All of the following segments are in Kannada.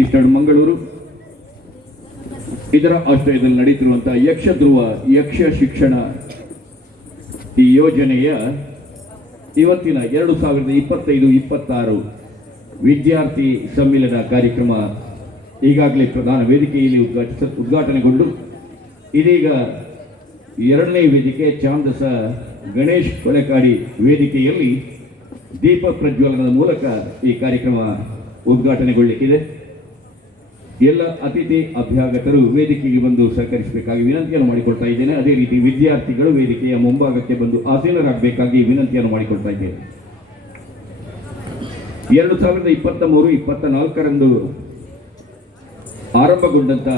ಮಂಗಳೂರು ಇದರ ಆಶ್ರಯದಲ್ಲಿ ನಡೆಯುತ್ತಿರುವಂತಹ ಯಕ್ಷ ಧ್ರುವ ಯಕ್ಷ ಶಿಕ್ಷಣ ಈ ಯೋಜನೆಯ ಇವತ್ತಿನ 2025-26 ವಿದ್ಯಾರ್ಥಿ ಸಮ್ಮೇಳನ ಕಾರ್ಯಕ್ರಮ ಈಗಾಗಲೇ ಪ್ರಧಾನ ವೇದಿಕೆಯಲ್ಲಿ ಉದ್ಘಾಟನೆಗೊಂಡು ಇದೀಗ ಎರಡನೇ ವೇದಿಕೆ ಚಾಂದಸ ಗಣೇಶ್ ಕೊಲೆಕಾಡಿ ವೇದಿಕೆಯಲ್ಲಿ ದೀಪ ಪ್ರಜ್ವಲನದ ಮೂಲಕ ಈ ಕಾರ್ಯಕ್ರಮ ಉದ್ಘಾಟನೆಗೊಳ್ಳಲಿಕ್ಕಿದೆ. ಎಲ್ಲ ಅತಿಥಿ ಅಭ್ಯಾಗತರು ವೇದಿಕೆಗೆ ಬಂದು ಸಹಕರಿಸಬೇಕಾಗಿ ವಿನಂತಿಯನ್ನು ಮಾಡಿಕೊಳ್ತಾ ಇದ್ದೇನೆ. ಅದೇ ರೀತಿ ವಿದ್ಯಾರ್ಥಿಗಳು ವೇದಿಕೆಯ ಮುಂಭಾಗಕ್ಕೆ ಬಂದು ಆಸೀನರಾಗಬೇಕಾಗಿ ವಿನಂತಿಯನ್ನು ಮಾಡಿಕೊಳ್ತಾ ಇದ್ದೇನೆ. 2023-24ರಂದು ಆರಂಭಗೊಂಡಂತ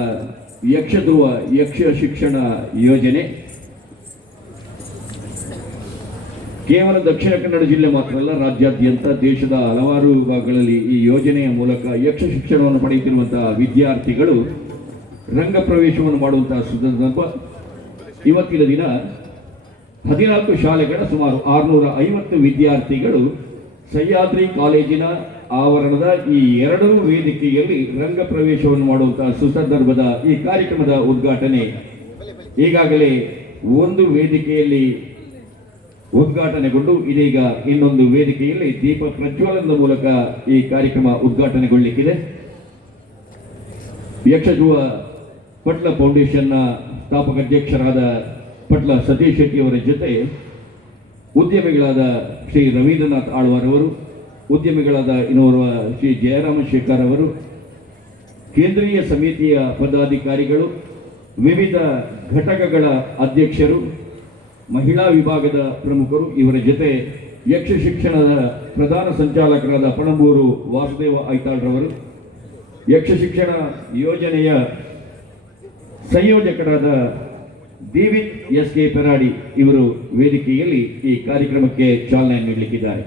ಯಕ್ಷ ಧ್ರುವ ಯಕ್ಷ ಶಿಕ್ಷಣ ಯೋಜನೆ ಕೇವಲ ದಕ್ಷಿಣ ಕನ್ನಡ ಜಿಲ್ಲೆ ಮಾತ್ರ ಅಲ್ಲ, ರಾಜ್ಯಾದ್ಯಂತ ದೇಶದ ಹಲವಾರು ಭಾಗಗಳಲ್ಲಿ ಈ ಯೋಜನೆಯ ಮೂಲಕ ಯಕ್ಷ ಶಿಕ್ಷಣವನ್ನು ಪಡೆಯುತ್ತಿರುವಂತಹ ವಿದ್ಯಾರ್ಥಿಗಳು ರಂಗ ಪ್ರವೇಶವನ್ನು ಮಾಡುವಂತಹ ಸಂದರ್ಭ ಇವತ್ತಿನ ದಿನ 14 ಶಾಲೆಗಳ ಸುಮಾರು 650 ವಿದ್ಯಾರ್ಥಿಗಳು ಸಹ್ಯಾದ್ರಿ ಕಾಲೇಜಿನ ಆವರಣದ ಈ ಎರಡೂ ವೇದಿಕೆಯಲ್ಲಿ ರಂಗ ಪ್ರವೇಶವನ್ನು ಮಾಡುವಂತಹ ಸುಸಂದರ್ಭದ ಈ ಕಾರ್ಯಕ್ರಮದ ಉದ್ಘಾಟನೆ ಈಗಾಗಲೇ ಒಂದು ವೇದಿಕೆಯಲ್ಲಿ ಉದ್ಘಾಟನೆಗೊಂಡು ಇದೀಗ ಇನ್ನೊಂದು ವೇದಿಕೆಯಲ್ಲಿ ದೀಪ ಪ್ರಜ್ವಲನದ ಮೂಲಕ ಈ ಕಾರ್ಯಕ್ರಮ ಉದ್ಘಾಟನೆಗೊಳ್ಳಲಿಕ್ಕಿದೆ. ಯಕ್ಷ ಧ್ರುವ ಪಟ್ಲ ಫೌಂಡೇಶನ್ನ ಸ್ಥಾಪಕ ಅಧ್ಯಕ್ಷರಾದ ಪಟ್ಲ ಸತೀಶ್ ಶೆಟ್ಟಿ ಅವರ ಜೊತೆ ಉದ್ಯಮಿಗಳಾದ ಶ್ರೀ ರವೀಂದ್ರನಾಥ್ ಆಳ್ವಾರ್ ಅವರು, ಉದ್ಯಮಿಗಳಾದ ಇನ್ನೋರ್ವ ಶ್ರೀ ಜಯರಾಮ ಶೇಖರ್ ಅವರು, ಕೇಂದ್ರೀಯ ಸಮಿತಿಯ ಪದಾಧಿಕಾರಿಗಳು, ವಿವಿಧ ಘಟಕಗಳ ಅಧ್ಯಕ್ಷರು, ಮಹಿಳಾ ವಿಭಾಗದ ಪ್ರಮುಖರು, ಇವರ ಜೊತೆ ಯಕ್ಷ ಶಿಕ್ಷಣದ ಪ್ರಧಾನ ಸಂಚಾಲಕರಾದ ಪಣಂಬೂರು ವಾಸುದೇವ ಐತಾಳ್ರವರು, ಯಕ್ಷ ಶಿಕ್ಷಣ ಯೋಜನೆಯ ಸಂಯೋಜಕರಾದ ದೇವಿತ್ ಎಸ್.ಕೆ. ಪೆರಾಡಿ ಇವರು ವೇದಿಕೆಯಲ್ಲಿ ಈ ಕಾರ್ಯಕ್ರಮಕ್ಕೆ ಚಾಲನೆ ನೀಡಲಿಕ್ಕಿದ್ದಾರೆ.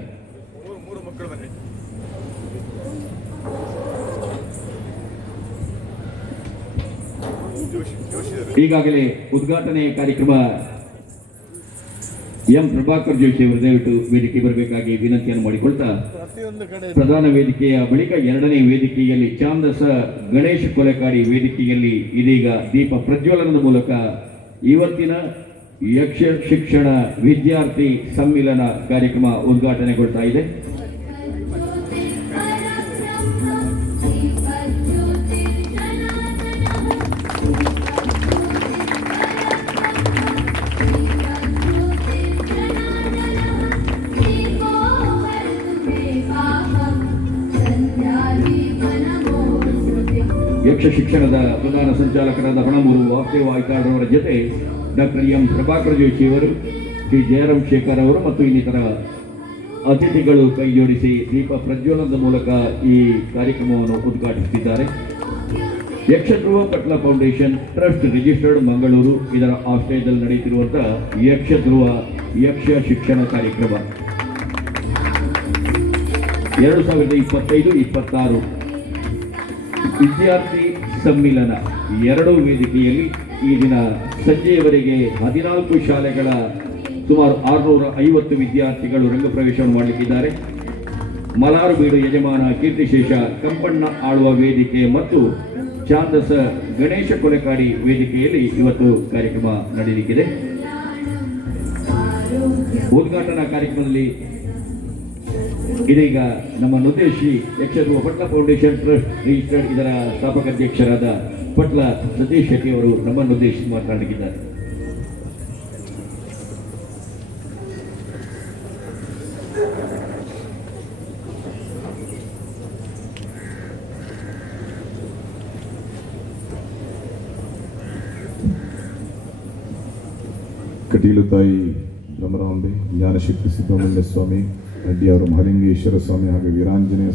ಈಗಾಗಲೇ ಉದ್ಘಾಟನೆಯ ಕಾರ್ಯಕ್ರಮ ಎಂ ಪ್ರಭಾಕರ್ ಜೋಶಿ ಅವರು ದಯವಿಟ್ಟು ವೇದಿಕೆ ಬರಬೇಕಾಗಿ ವಿನಂತಿಯನ್ನು ಮಾಡಿಕೊಳ್ತಾ ಪ್ರಧಾನ ವೇದಿಕೆಯ ಬಳಿಕ ಎರಡನೇ ವೇದಿಕೆಯಲ್ಲಿ ಚಾಂದಸ ಗಣೇಶ್ ಕೊಲೆಕಾಡಿ ವೇದಿಕೆಯಲ್ಲಿ ಇದೀಗ ದೀಪ ಪ್ರಜ್ವಲನದ ಮೂಲಕ ಇವತ್ತಿನ ಯಕ್ಷ ಶಿಕ್ಷಣ ವಿದ್ಯಾರ್ಥಿ ಸಮ್ಮೇಳನ ಕಾರ್ಯಕ್ರಮ ಉದ್ಘಾಟನೆಗೊಳ್ತಾ ಇದೆ. ಯಕ್ಷ ಶಿಕ್ಷಣದ ಪ್ರಧಾನ ಸಂಚಾಲಕರಾದ ಪಣಂಬೂರು ವಾಸುದೇವ ಐತಾಳ್ರವರ ಜೊತೆ ಡಾಕ್ಟರ್ ಎಂ ಪ್ರಭಾಕರ್ ಜೋಶಿ ಅವರು, ಶ್ರೀ ಜಯರಾಮ್ ಶೇಖರ್ ಅವರು ಮತ್ತು ಇನ್ನಿತರ ಅತಿಥಿಗಳು ಕೈ ಜೋಡಿಸಿ ದೀಪ ಪ್ರಜ್ವಲನದ ಮೂಲಕ ಈ ಕಾರ್ಯಕ್ರಮವನ್ನು ಉದ್ಘಾಟಿಸುತ್ತಿದ್ದಾರೆ. ಯಕ್ಷ ಧ್ರುವ ಪಟ್ಲ ಫೌಂಡೇಶನ್ ಟ್ರಸ್ಟ್ ರಿಜಿಸ್ಟರ್ಡ್ ಮಂಗಳೂರು ಇದರ ಆಶ್ರಯದಲ್ಲಿ ನಡೆಯುತ್ತಿರುವಂತಹ ಯಕ್ಷ ಧ್ರುವ ಯಕ್ಷ ಶಿಕ್ಷಣ ಕಾರ್ಯಕ್ರಮ 2025-26 ವಿದ್ಯಾರ್ಥಿ ಸಮ್ಮೇಳನ ಎರಡೂ ವೇದಿಕೆಯಲ್ಲಿ ಈ ದಿನ ಸಂಜೆಯವರೆಗೆ 14 ಶಾಲೆಗಳ ಸುಮಾರು 650 ವಿದ್ಯಾರ್ಥಿಗಳು ರಂಗಪ್ರವೇಶವನ್ನು ಮಾಡಲಿಕ್ಕಿದ್ದಾರೆ. ಮಲಾರುಬೀಡು ಯಜಮಾನ ಕೀರ್ತಿಶೇಷ ಕಂಪಣ್ಣ ಆಳುವ ವೇದಿಕೆ ಮತ್ತು ಚಾಂದಸ ಗಣೇಶ ಕೊಲೆಕಾಡಿ ವೇದಿಕೆಯಲ್ಲಿ ಇವತ್ತು ಕಾರ್ಯಕ್ರಮ ನಡೆಯಲಿಕ್ಕಿದೆ. ಉದ್ಘಾಟನಾ ಕಾರ್ಯಕ್ರಮದಲ್ಲಿ ಇದೀಗ ನಮ್ಮ ನುದ್ದೇಶಿ ಯಕ್ಷ ಧ್ರುವ ಪಟ್ಲ ಫೌಂಡೇಶನ್ ಟ್ರಸ್ಟ್ ರಿಜಿಸ್ಟರ್ಡ್ ಇದರ ಸ್ಥಾಪಕ ಅಧ್ಯಕ್ಷರಾದ ಪಟ್ಲ ಸತೀಶ್ ಶೆಟ್ಟಿ ಅವರು ನಮ್ಮನ್ನು ಉದ್ದೇಶಿಸಿ ಮಾತನಾಡಲಿದ್ದಾರೆ. ಕಟೀಲು ತಾಯಿ ಭ್ರಮರಾಂಬೆ, ಜ್ಞಾನಶಕ್ತಿ ಸಿದ್ದರಾಮಯ್ಯ ಸ್ವಾಮಿ, ರೆಡ್ಡಿ ಅವರು ಮಹಲಿಂಗೇಶ್ವರ ಸ್ವಾಮಿ ಹಾಗೂ ವೀರಾಂಜನೇಯ